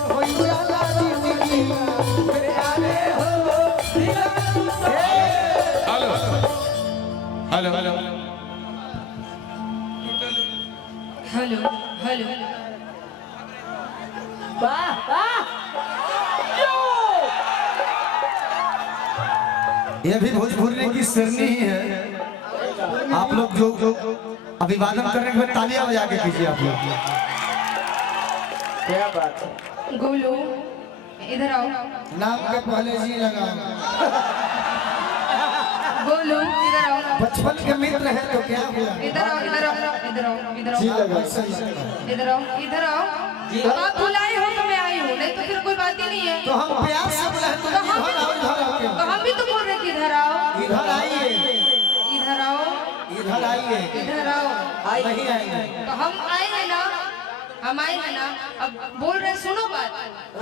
Hello hello hello hello वाह वाह ये भी भोजपुरी की शेरनी ही है। आप लोग जो अभिवादन करने के बाद तालियां बजा के कीजिए आप लोग। क्या बात है। गोलू इधर आओ। नाम के पहले जी लगाओ। गोलू इधर आओ। बचपन के मित्र है तो क्या हुआ? इधर आओ इधर आओ इधर आओ इधर जी आओ लगा इधर आओ इधर आओ। आप बुलाए हो तो मैं आई हूँ, नहीं तो फिर कोई बात ही नहीं है। तो हम प्यार से बुलाए तो इधर आओ इधर आओ। तो हम भी तो बोल रहे कि इधर आओ इधर आइए इधर आओ इधर आइए। इधर आओ। नहीं आएंगे तो हम आए हैं ना, हम आए हैं ना। अब बोल रहे सुनो बात।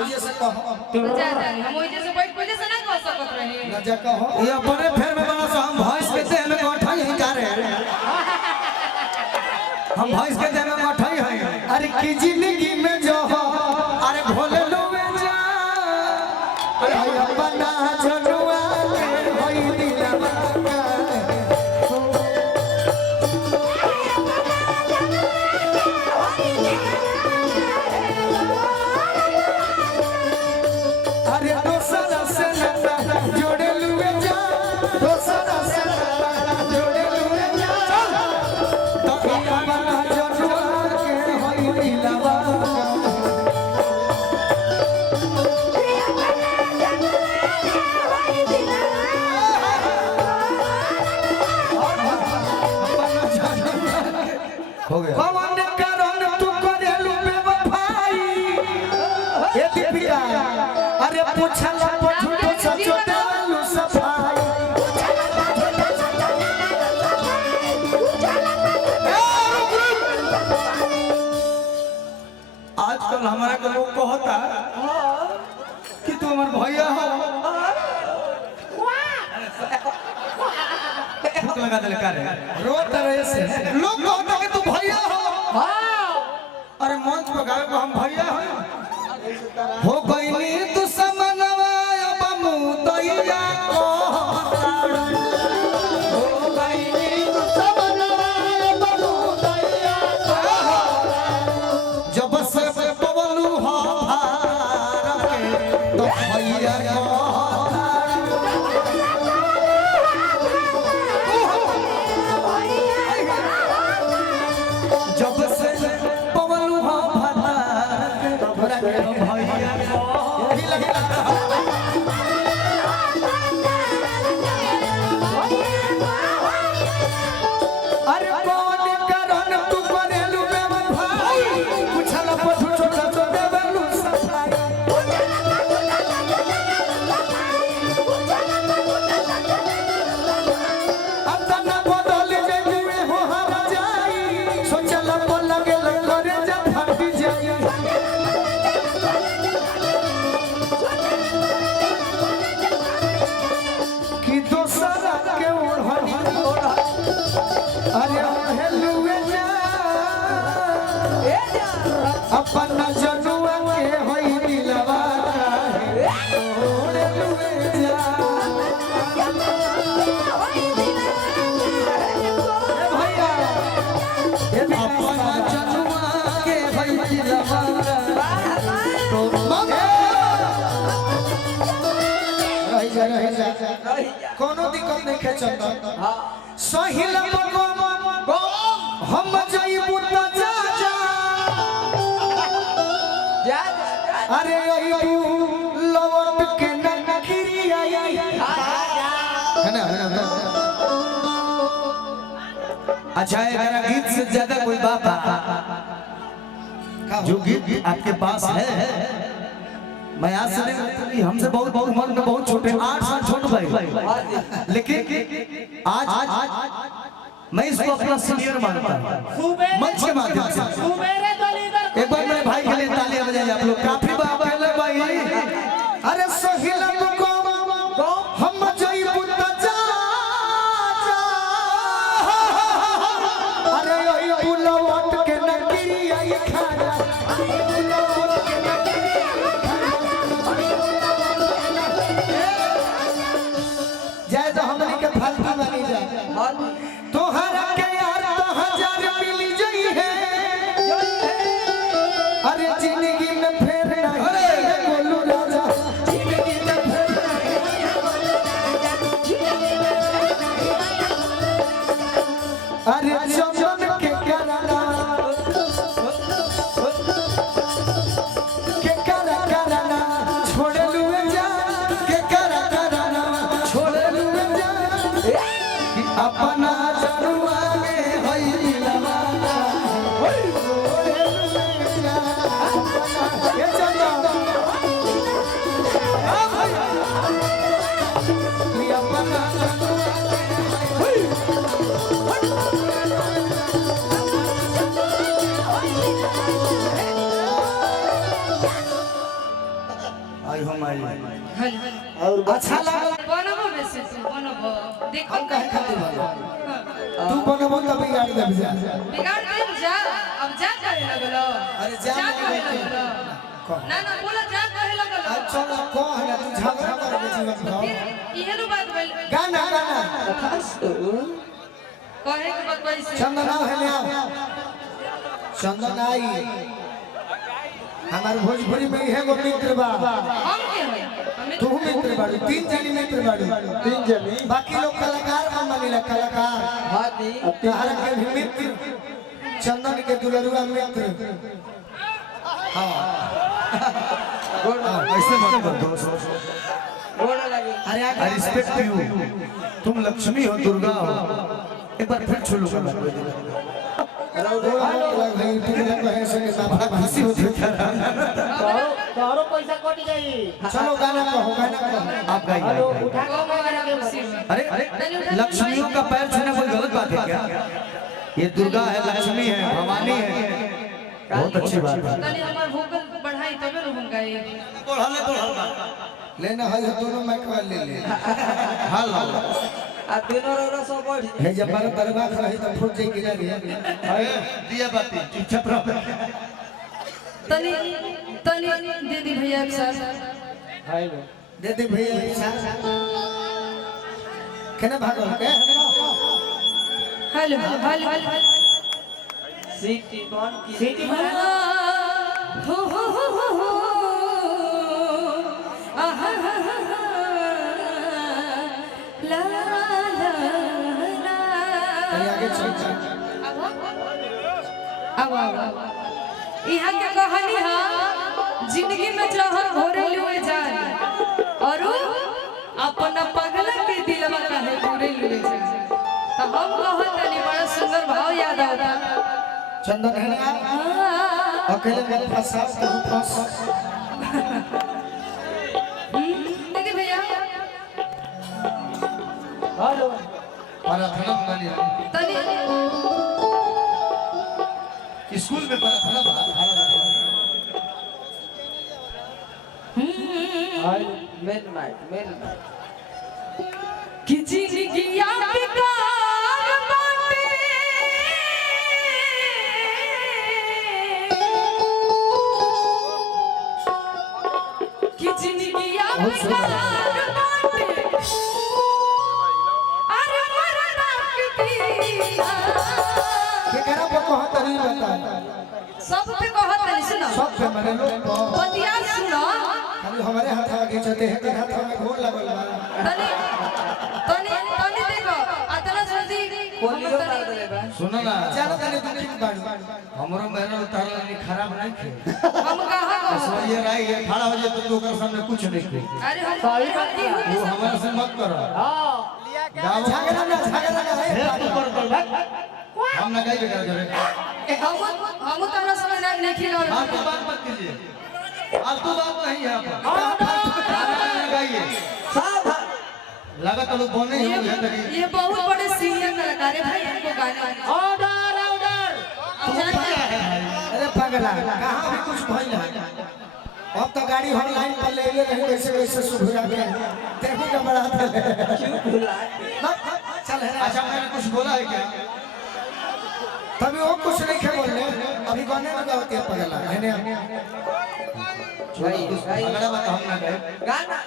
वजह से कहो तो जा जाने हम वही जैसे बैठ वजह से ना कह सकत रहे। न जा कहो ये अपने फेर में बना सो हम भैंस के देह में गोठा ही जा रहे हैं। हम भैंस के देह में गोठा ही हैं। अरे की जिंदगी में जो हो अरे भोले लोगे जा अरे अपना जनुआ के होई दिलवा अरे दोसरा से नाता जोड़े लुए जा दोसरा से नाता जोड़े लुए जा तो अपना जनुआ के होई दिलवा हो गया। कौन कारण तू करेलू बेवफाई ए दीपिका अरे पूछला पछू तो सचो देलू सफाई आजकल हमारा को लोग कहता कि तू हमार भैया हो। भूख लगा दिल का रे रोत रहे से लोग कहता कि तू भैया हो। अरे मंच पर गावे को हम भैया हो गईनी तू समनवा अब मुदैया को हो गईनी तू समनवा अब मुदैया को जब से पवलू हो भारत के तो भैया को जब से पवलू हो भारत के तो भैया को यही लगे अरे कौन कारण तू करेलू बेवफाई पूछला पछू छोटा छोटा बेलू सफाई अतना बदल जाई हो हर जाई सोचला को लगे करे जा फट जाई कि दोसरा के ओढ़ अरे हेलुए जा अपना जनुआ के होई दिलवा काहे ओढ़लुए जा भैया ये अपना जनुआ के होई दिलवा तो मगे रह जा कोनो दिक्कत नहीं के चलता सहिल मको हम जाइबू त जा जा अरे अइबू लवट के नखरी आई है ना अच्छा अगर गीत से ज्यादा कोई बात जो गीत आपके पास है मैं आज से नहीं हमसे बहुत बहुत उम्र में बहुत छोटे 8 साल छोटे भाई लेकिन आज मैं इसको अपना सीनियर मानता हूँ मंच के माध्यम से। एक बार मेरे भाई के लिए तालियां बजाइए आप लोग। काफी बात कर ले भाई। अरे सहिला को हम जाइबू त जा अरे अइबू लवट के नकरी आई खाना तोहरा के यार तो हजार मिल जाई है अरे जिंदगी में फेर नहीं है गोलू राजा जिंदगी में फेर नहीं है गोलू राजा अरे चमन के कराना के कराना छोड़ लुए जा के कराना छोड़ लुए जा अपना जरुआ में हई लवाना होई छोड़ लुए जा ये चला आ भैया ये अपना जरुआ में हई आई हम आई और अच्छा लगा बनबो बेसी बनबो देखो हम कहे खातिर तू बनबो तब बिगाड़ दे जा बिगाड़ देम जा अब जा करे लगलो अरे जा करे लगलो ना ना बोला जा कहे लगलो अच्छा ना कह ना तू झगड़ा कर के जीवन में फिर इहेनु बात बोल गाना गाना कहे के बात वैसे चंदन है ले आओ चंदन आई हमारे भोजपुरी में है वो मित्र बा हम के है तू मित्र बाड़ी तीन जनी मित्र बाड़ी तीन जनी बाकी लोग कलाकार का मानेला कलाकार हां दी तोहरा के भी मित्र चंदन के दुलरुआ मित्र हां ऐसे मत कर दोस्त रोना लगे अरे आई रिस्पेक्ट यू तुम लक्ष्मी हो दुर्गा हो एक बार फिर छू लूंगा खुशी होती है तोरो पैसा कट जाई चलो गाना कहो आप गाइए उठा के अरे लक्ष्मियों का पैर छूना कोई गलत बात है क्या ये दुर्गा है लक्ष्मी है भवानी है बहुत अच्छी बात है तनी हमर वोकल बढ़ाई तबे न हम गाए लेना है दोनों माइक वाले ले हाल आ दोनों रोरा सब बढ़ है जब बार बर्बाद रही तो फुट जाए गिरा दिया बाती चुपचाप रहो तनी तनी दीदी भैया के साथ दे दे भैया केना भागल के हेलो हेलो सिटी बन की सिटी हो आहा ला ला आगे चल अब यहाँ के कहानी है जिंदगी में जहर घोरे लुए जाए और अपना पगला के दिलवा काहे घोरे लुए जाए तो हम कहत तनी बड़ा सुंदर भाव याद आता चंदन है ना अकेले में फंसा तो फंस देखिए भैया हेलो प्रार्थना बना तनी स्कूल में प्रार्थना मेन माइक कि जिंदगी बेकार बाटे कि जिंदगी बेकार बाटे अरे मरना के दिया के करा बहुत नहीं बता सब पे कहत नहीं सुनो सब पे मने लोग बतिया सुनो खाली हमारे हाथ आगे चलते हैं तेरे हाथ में घोर लगल बा तनी तनी तनी देखो अतना जल्दी पोलियो मार देले बा सुनो ना चलो तने दुखी बाड़ी हमरो मेरा उतार नहीं खराब नहीं थे हम कहां को सो ये राई है खड़ा हो जाए तो तू कर सामने कुछ नहीं थे अरे हम सही बात वो हमारे से मत करो हां झगड़ा ना है हम ना गाइए कर जरे हम तारा समझ नहीं खिला आप तो बात मत कीजिए आप तो बात नहीं है आप गाइए सावधान लगा तो लोग बोने ही है तभी ये बहुत बड़े सीनियर कलाकार है भाई इनको गाने ऑर्डर ऑर्डर हम जानते हैं अरे पगला कहां भी कुछ भइल है अब तो गाड़ी हम लाइन पर ले ले रहे वैसे वैसे सुधरा के देखो क्या बड़ा था क्यों भुला चल है अच्छा मैंने कुछ बोला है क्या तभी वो कुछ नहीं खे बोलने अभी गाने लगा होती है पगला है ने भाई अगला बात हम ना गए गाना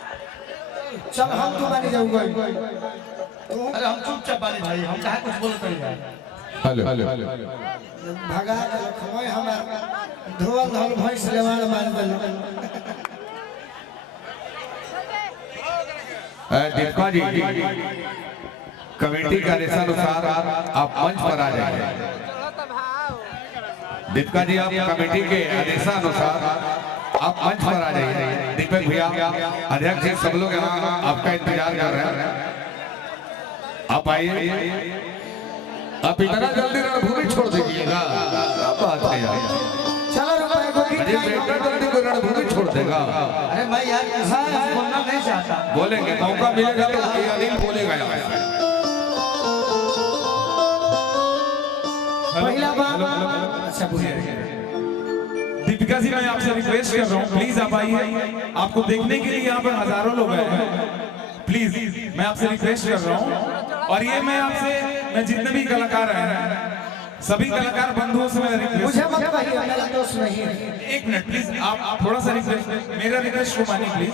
चल हम तो मानी जाऊंगा अरे हम चुपचाप बानी भाई, हम कहा कुछ बोलते हैं। हेलो भगा खमोय हमार धोल धोल भैंस लेवाल मार देल। दीपका जी, कमेटी के आदेशानुसार आप मंच पर आ जाइए। दीपका जी, आप कमेटी के आदेशानुसार आप मंच पर आ जाइए। दीपक भैया, अध्यक्ष जी, सब लोग यहाँ आपका इंतजार कर रहे हैं। आप आइए। आप इतना जल्दी रणभूमि छोड़ दीजिएगा, क्या बात है यार। चलो रुपए को अरे बेटा जल्दी कोई रणभूमि छोड़ देगा। अरे मैं यार हाँ बोलना नहीं चाहता। बोलेंगे, मौका मिलेगा तो ये अनिल बोलेगा यार। पहला बार अच्छा बोलिए। दीपिका जी, मैं आपसे रिक्वेस्ट कर रहा हूँ, प्लीज आप आइए। आपको देखने के लिए यहाँ पर हजारों लोग आए हैं। प्लीज मैं आपसे रिक्वेस्ट कर रहा हूँ। और ये मैं जितने भी कलाकार आए हैं, सभी कलाकार बंधुओं से मेरा रिक्वेस्ट। मुझे मत कहिए, मेरा दोस्त नहीं है। एक मिनट प्लीज, आप थोड़ा सा रिक्वेस्ट, मेरा रिक्वेस्ट को मानिए प्लीज।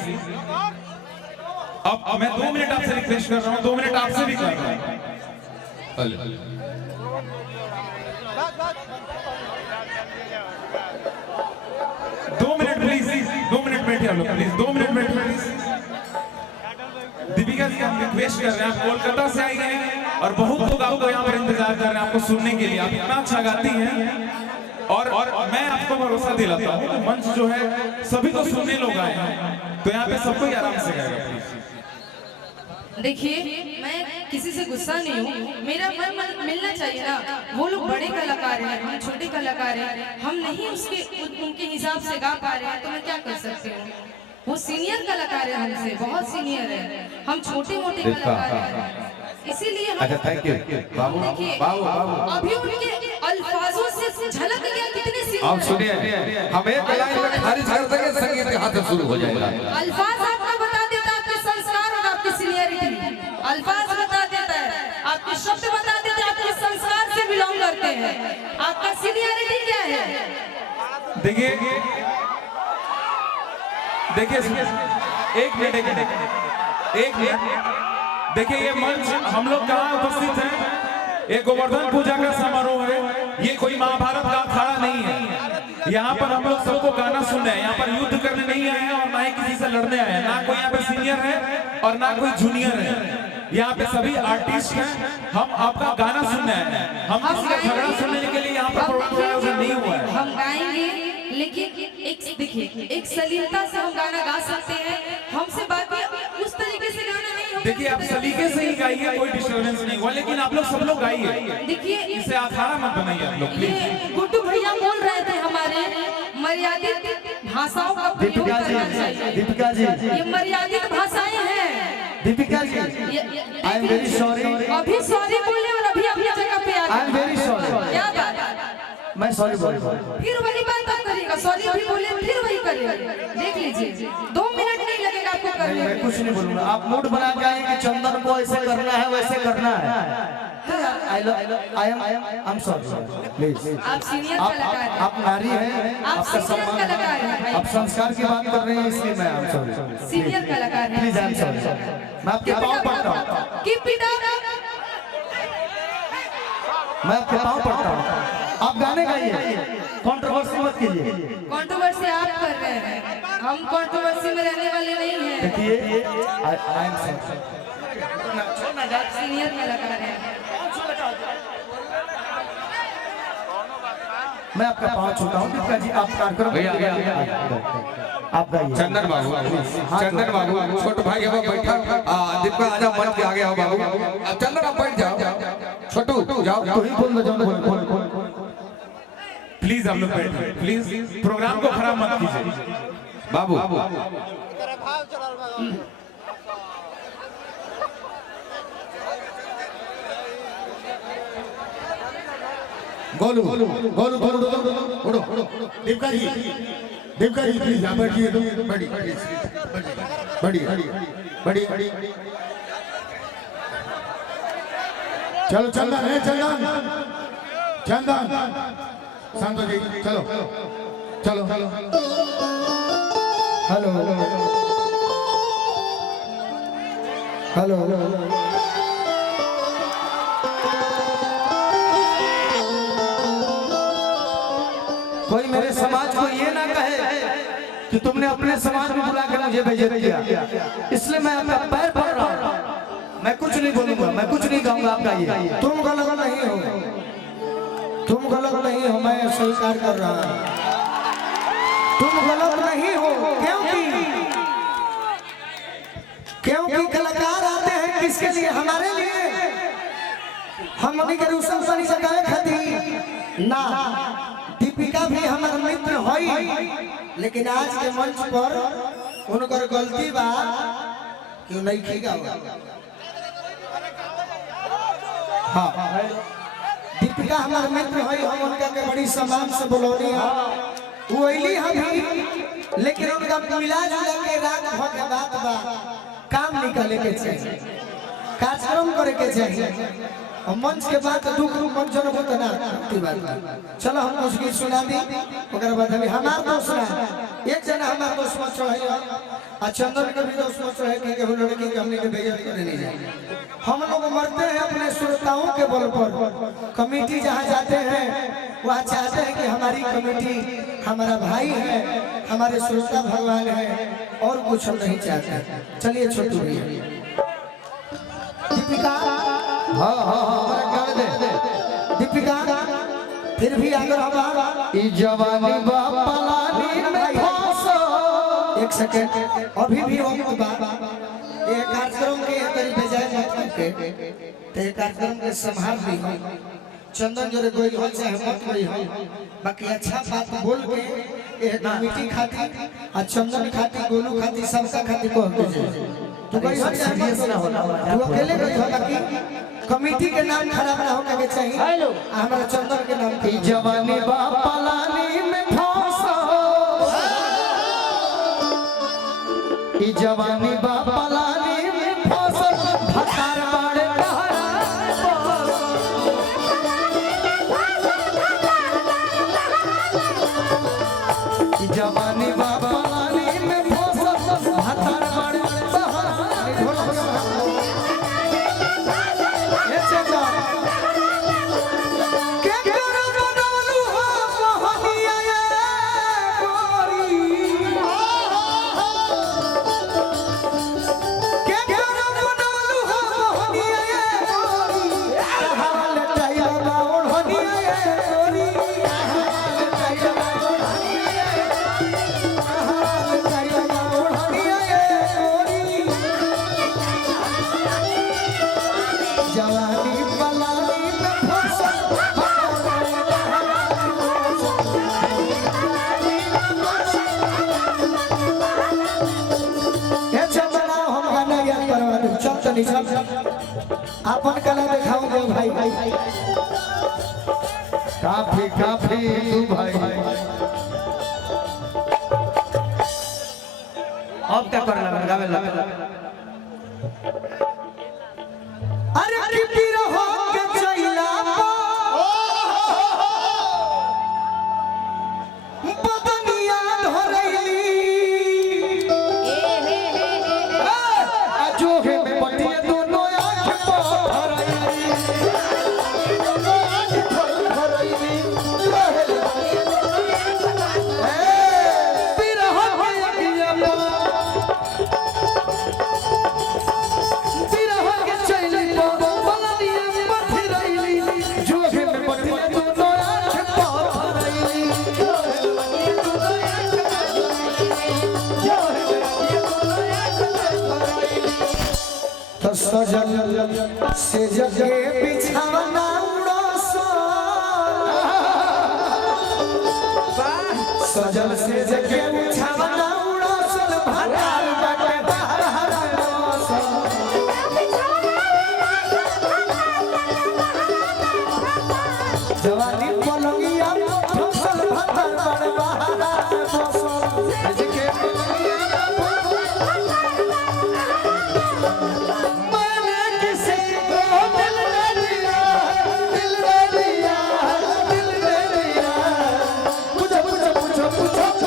अब मैं 2 मिनट आपसे रिक्वेस्ट कर रहा हूँ, 2 मिनट आपसे भी कर रहा हूँ। 2 मिनट प्लीज, 2 मिनट बैठिए आप लोग प्लीज, 2 मिनट बैठिए प्लीज। दीपिका जी, हम रिक्वेस्ट कर रहे हैं, आप कोलकाता से आई हैं और बहुत लोग आपको यहाँ पर इंतजार कर रहे हैं आपको सुनने के लिए। आप इतना अच्छा गाती हैं और मैं आपको भरोसा दिलाता हूँ, मंच जो है सभी को सुनने लोग आए हैं, तो यहाँ पे सबको ही आराम से गाएगा प्लीज। देखिए, मैं किसी से गुस्सा नहीं हूँ, मेरा मन मिलना चाहिए ना। वो लोग बड़े कलाकार हैं, हम छोटे कलाकार हैं, हम नहीं उनके हिसाब से गा पा रहे हैं, तो मैं क्या कर सकती हूँ। वो सीनियर कलाकार है हमसे, बहुत सीनियर है, हम छोटे मोटे कलाकार हैं, इसीलिए हम। अच्छा, थैंक यू बाबू। देखिए, बाबू अभी उनके अल्फाजों से झलक गया कितने आप सीनियर। सुनिए, हम एक लाइन में खारिज कर देंगे, संगीत यहाँ से शुरू हो जाएगा। अल्फाज आपको बता देता है आपके संस्कार और आपकी सीनियरिटी। अल्फाज बता देता है, आपके शब्द बता देते हैं आपके संस्कार से बिलोंग करते हैं, आपका सीनियरिटी क्या है। देखिए एक मिनट, देखिए ये मंच हम लोग कहाँ उपस्थित हैं, ये गोवर्धन पूजा का समारोह है, ये कोई महाभारत का अखाड़ा नहीं है। यहाँ पर हम लोग सबको गाना सुनने हैं, यहाँ पर युद्ध करने नहीं आए हैं और ना ही किसी से लड़ने आए हैं। ना कोई यहाँ पे सीनियर है और ना कोई जूनियर है, यहाँ पे सभी आर्टिस्ट हैं। हम आपका गाना सुनने आए हैं, हम किसी का झगड़ा सुनने के लिए यहाँ पर प्रोग्राम नहीं हुआ है। हम गाएंगे, लेकिन देखिए, एक सलीलता से हम गाना गा सकते हैं, हमसे बाकी उस तरीके से गाना नहीं होगा। देखिए, आप सलीके से ही गाइए, कोई डिस्टर्बेंस नहीं हुआ, लेकिन आप लोग सब लोग गाइए। देखिए, इसे अखाड़ा मत बनाइए आप लोग ये प्लीज। गुड्डू भैया बोल रहे थे हमारे मर्यादित भाषाओं का प्रयोग दीपिका जी, करना चाहिए। दीपिका जी, ये मर्यादित भाषाएं हैं। दीपिका ji, I am very sorry. अभी सॉरी बोले और अभी अपनी जगह पे आ आई एम वेरी सॉरी। क्या बात है? मैं सॉरी बोल रहा हूँ। फिर वही बात आप करिएगा, सॉरी अभी बोले फिर वही करिएगा। देख लीजिए, 2 मिनट नहीं लगेगा आपको करने मैं में। कुछ नहीं बोलूंगा, आप मूड बना के आए कि चंदन को ऐसे करना है वैसे करना है। I am sorry please. आप सीनियर कलाकार हैं, आप नारी हैं, आप आपका सीनियर सम्मान कलाकार हैं भाई। आप संस्कार की बात कर रहे हैं, इसलिए मैं आई एम सॉरी। सीनियर कलाकार हैं। Please I am sorry. मैं आपके पाँव पड़ता हूँ, Keep it up। मैं आपके पाँव पड़ता हूँ। आप गाने गाइए, कंट्रोवर्सी मत कीजिए। कंट्रोवर्सी आप कर रहे हैं, हम कंट्रोवर्सी में रहने वाले नहीं हैं। देखिए, आई एम सॉरी। सीनियर कलाकार हैं। मैं आपका पाँव छूता हूँ। दीपिका जी, आप कार्यक्रम भैया, आप गाइए। चंदन बाबू, छोटे भाई है वो बैठा। दीपका आजा मंच के आगे आओ बाबू। अब चंदन आप बैठ जाओ, छोटू जाओ। तो ही बोल दो, बोल। प्लीज आप लोग बैठिए, प्लीज प्रोग्राम को खराब मत कीजिए। बाबू गोलू गोलू गोलू उड़ो दीपिका जी प्लीज आप बैठिए। बड़ी चलो चंदन है, चंदन शांतो जी, चलो हेलो हेलो कोई मेरे समाज को ये ना कहे कि तुमने अपने समाज में बुलाकर मुझे बेइज्जत किया, इसलिए मैं आपका पैर पड़ रहा हूं। मैं कुछ नहीं बोलूंगा, मैं कुछ नहीं कहूंगा आपका ये। तुम गलत नहीं हो, तुम गलत नहीं हो, मैं स्वीकार कर रहा हूं। तुम गलत नहीं हो, क्योंकि कलाकार आते हैं किसके लिए? हमारे लिए। हम उन्हीं के रूसन सनी जगावे खातिर ना। दीपिका भी हमारे मित्र होई, लेकिन आज के मंच पर उनकर गलती बा क्यों नहीं खीगा। हाँ, दीपिका हमारे मित्र होई, हम उनका के बड़ी सम्मान से बोलौनी है। वो अइली हम भी, लेकिन उनका मिला जुला के राग भ के बात बा, काम निकाले के चाहिए, कार्यक्रम करे के चाहिए। और मंच के बाद दुख मंच न होता ना की बात। चलो हम कुछ गीत सुना दी, ओकर बाद हम हमार दोस्त ना एक जना हमार दोस्त में चढ़ाई आ चंदन के भी दोस्त में चढ़ाई के केहू लड़की के हमने के बेइज्जत करे नहीं जाए। हम लोग मरते हैं अपने श्रोताओं के बल पर। कमेटी जहाँ जाते हैं वहाँ चाहते हैं कि हमारी कमेटी हमारा भाई है, हमारे श्रोता भगवान है, और कुछ हम नहीं चाहते। चलिए छोटू भैया दीपिका, हाँ हाँ हाँ कर दे दीपिका फिर भी अगर हम ई जवानी बा पलानी में फंसो। एक सेकंड अभी भी वक्त बा। ये कार्यक्रम के तरी बेजाय मत के ते कार्यक्रम के संभाल ली हो। चंदन जोरे कोई हो चाहे मत कोई हो, बाकी अच्छा बात बोल के ये कमेटी खाती आ चंदन खाती गोलू खाती सबका खाती को तू कोई हो सीरियस ना होना, तू अकेले कोई हो, बाकी कमेटी के नाम खराब ना होना के चाहिए। हमारा चंदन के नाम ई जवानी बा पलानी में फंसो। ई जवानी बा पलानी में फंसो। भतार बाड़े बहरा ई जवानी बा पलानी में फंसो। भतार बाड़े बहरा अपन कला दिखाओगे भाई। काफी काफी तू भाई। अब क्या कर लगा गावे लगा। अरे किपी रहो के चैला बदनिया धरैली जो है में पटिया दोनों आंख पर धरैली बिरह भैया बिरह के चैली पर बलनिया पथिरैली। जो है में पटिया दोनों आंख पर धरैली। तो सजल से जगे बिछावना उड़ोसो। सजल से जगे बिछावना उड़ोसो। भतार बाटे बाहर हरसो। जवानी पलंगिया फसल भतार बाटे बाहर हरसो। जगे पूछो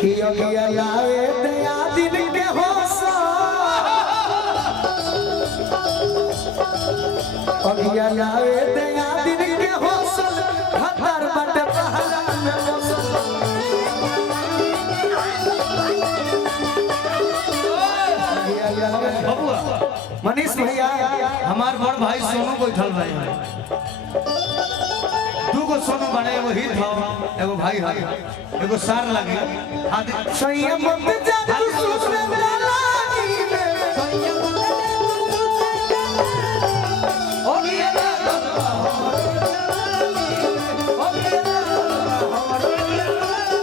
कि अगिया लावे दया दिन के होसा अगिया लावे दया दिन के होसल हतार बट पहला में बसल बबुआ मनीष भैया हमार बड़ भाई सोनू बैठल भाई दूगो सोनू बने एगो हित हो एगो भाई है एगो सार लगे हाथ संयम मत जादू सुने लागी में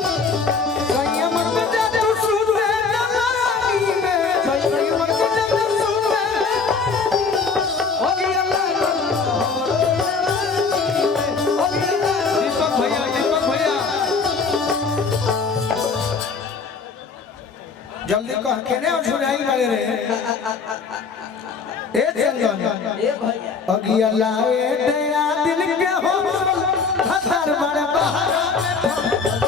संयम मत जादू सुने लागी में संयम मत जादू सुने दीपक भैया जल्दी कह केने झुराई वाले रे ए चंदन ए भैया अगिया लावे दया दिल के होसल हथार बड़ बहारा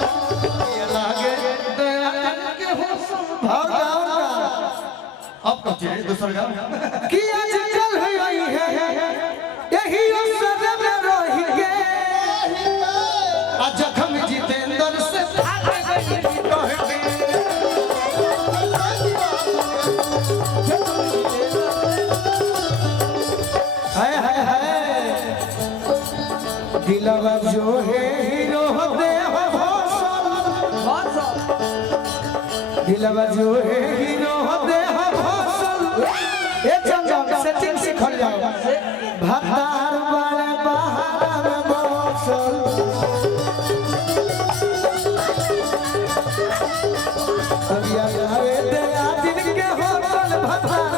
लागे दया के होसल भाव गाँव का अब तो चले दूसरा गाँव कि आज कल है यही अवसर में रही के आज जखम जितेंद्र से भाग गई कह के हाय हाय हाय दिलवा जो है हीरो दे हो भोसल दिलवा जो है हीरो दे हो भोसल ए चंदन सेटिंग सिखल जाओ भतार वाले बहारा में बसल अगिया लावे दया दिन के होसल भतार